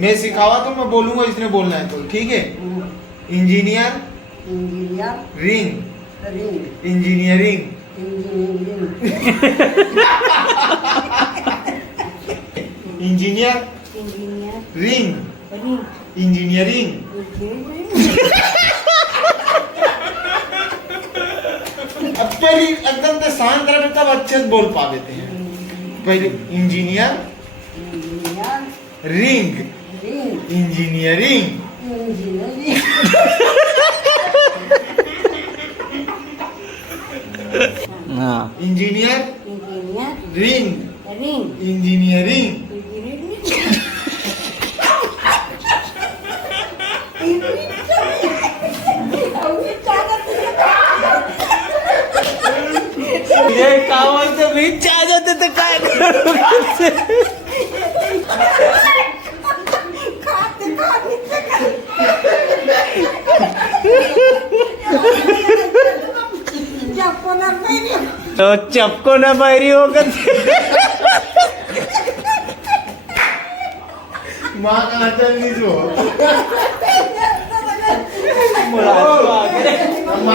मैं सिखावा तो मैं बोलूंगा, इसने बोलना है तो ठीक है। Engineer engineer ring, ring engineering, engineering engineer engineer ring, ring engineering. अब पहले एकदम से शांत रहे तब अच्छे से बोल पा देते हैं। पहले engineer engineer ring, ring engineering, engineering हाँ engineer engineer ring, ring engineering. ये कामाचं मी चहा जाते तर काय करू? तो चपको ना बैरी होकर माँ का चल नहीं जो मुलाकात